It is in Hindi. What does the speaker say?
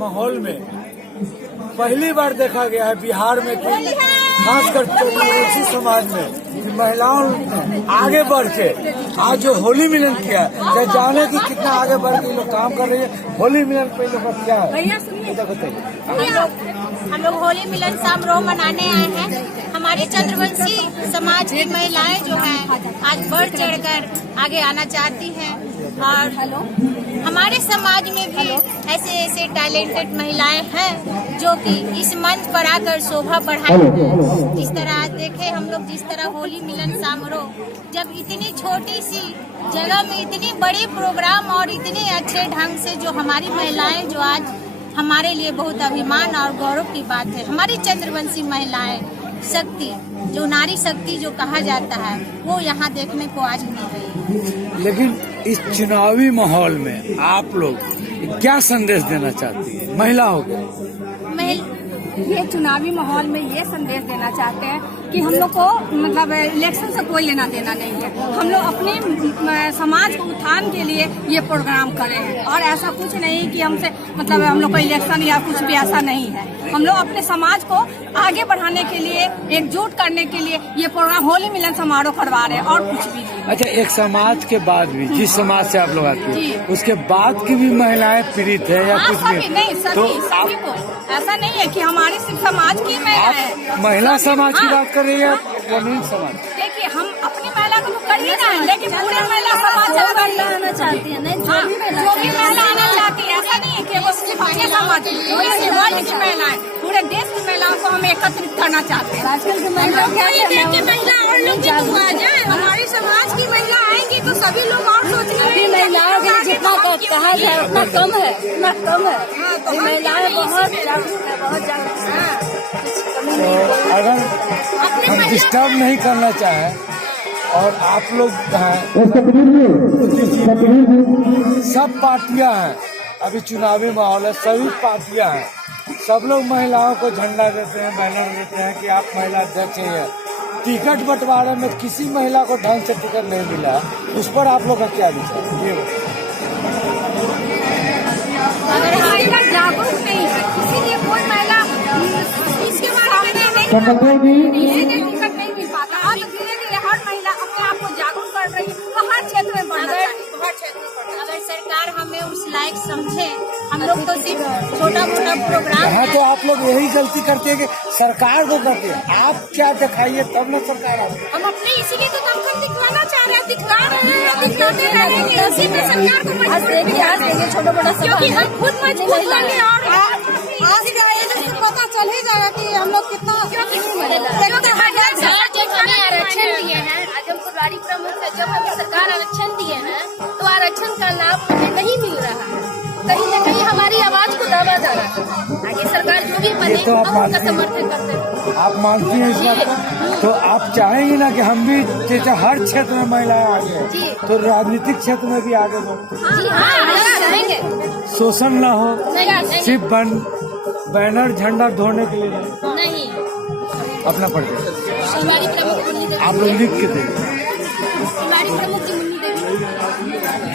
माहौल में पहली बार देखा गया है बिहार में कि खासकर चंद्रवंशी समाज में कि महिलाओं ने आगे बढ़ के आज जो होली मिलन किया है, जाने की कितना आगे बढ़ के लोग काम कर रही है। होली मिलन पे लोग का क्या है बताइए। हम लोग होली मिलन समारोह मनाने आए हैं। हमारी चंद्रवंशी समाज की महिलाएं जो है आज बढ़ चढ़कर आगे आना चाहती हैं और हमारे समाज में भी ऐसे ऐसे टैलेंटेड महिलाएं हैं जो कि इस मंच पर आकर शोभा बढ़ाएं। जिस तरह देखे हम लोग जिस तरह होली मिलन समारोह जब इतनी छोटी सी जगह में इतनी बड़ी प्रोग्राम और इतने अच्छे ढंग से जो हमारी महिलाएं जो आज हमारे लिए बहुत अभिमान और गौरव की बात है। हमारी चंद्रवंशी महिलाएं शक्ति जो नारी शक्ति जो कहा जाता है वो यहाँ देखने को आज मिल रही है। लेकिन इस चुनावी माहौल में आप लोग क्या संदेश देना चाहती है महिलाओं को? ये चुनावी माहौल में ये संदेश देना चाहते हैं कि हम लोग को मतलब इलेक्शन से कोई लेना देना नहीं है। हम लोग अपने समाज को उत्थान के लिए ये प्रोग्राम करे हैं और ऐसा कुछ नहीं कि हमसे मतलब हम लोग को इलेक्शन या कुछ भी ऐसा नहीं है। हम लोग अपने समाज को आगे बढ़ाने के लिए एकजुट करने के लिए ये प्रोग्राम होली मिलन समारोह करवा रहे हैं और कुछ भी नहीं। अच्छा, एक समाज के बाद भी जिस समाज से आप लोग आते हैं उसके बाद की भी महिलाएं पीड़ित है या कुछ भी? नहीं, सभी को ऐसा नहीं है कि हमारे सिर्फ समाज की महिलाएं। महिला समाज की बात कर रही है कानूनी समाज? देखिए हम अपनी महिला को तो कर ही रहे हैं लेकिन पूरे महिला समाज आना चाहती है। जो भी महिला आना चाहती है ऐसा नहीं है कि वो सिर्फ अपने समाज की महिलाएं पूरे देश की महिलाओं को हम एकत्रित करना चाहते हैं। आजकल के महिला और लोग आ जाए हमारे समाज की महिला आएंगी तो सभी लोग और सोचने महिलाओं के जितना कहा जाए उतना कम है, इतना कम है। तो महिलाएं बहुत जागरूक है, बहुत जागरूक है। तो अगर हम डिस्टर्ब नहीं करना चाहें और आप लोग सब पार्टियां हैं, अभी चुनावी माहौल है, सभी पार्टियां हैं, सब लोग महिलाओं को झंडा देते हैं, बैनर देते हैं कि आप महिला अध्यक्ष हैं। टिकट बंटवारे में किसी महिला को ढंग से टिकट नहीं मिला, उस पर आप लोग का क्या विचार? ये अगर महिला जागरूक नहीं है इसीलिए कोई महिला इसके बारे में नहीं टिकट नहीं मिल पाता। और धीरे धीरे हर महिला अपने आप को जागरूक कर रही है। हर क्षेत्र में बढ़ना चाहिए। अगर सरकार हमें उस लायक समझे, हम लोग तो सिर्फ छोटा मोटा प्रोग्राम है तो आप लोग यही गलती करते हैं कि सरकार को करते हैं। आप क्या दिखाइए तब न सरकार आपको। हम अपने इसीलिए तो दमखम दिखवाना चाह रहे हैं, दिखवा रहे हैं, दिखवाते रहेंगे। इसी में सरकार को देंगे छोटा बड़ा क्योंकि हम खुद मजबूत बने और आज से पता चल ही जाएगा कि हम लोग कितना आरक्षण दिए हैं। आजमपुर वारी प्रमुख है, जब हमें सरकार आरक्षण दिए हैं तो आरक्षण का लाभ हमें नहीं मिल रहा है। कहीं न कहीं हमारी आवाज को दबा जा रहा है। आगे सरकार जो भी बने हम उनका समर्थन करते हैं। आप मानती हैं इस बात? तो आप चाहेंगे ना कि हम भी जैसे हर क्षेत्र में महिलाएं आगे तो राजनीतिक क्षेत्र में भी आगे बढ़े। जी हाँ, रहेंगे। शोषण न हो, सिर्फ बैनर झंडा ढोने के लिए नहीं अपना पड़ता हमारी प्रमुख आप लोग लिख के देंगे। हमारी प्रमुख जी मुन्नी देवी।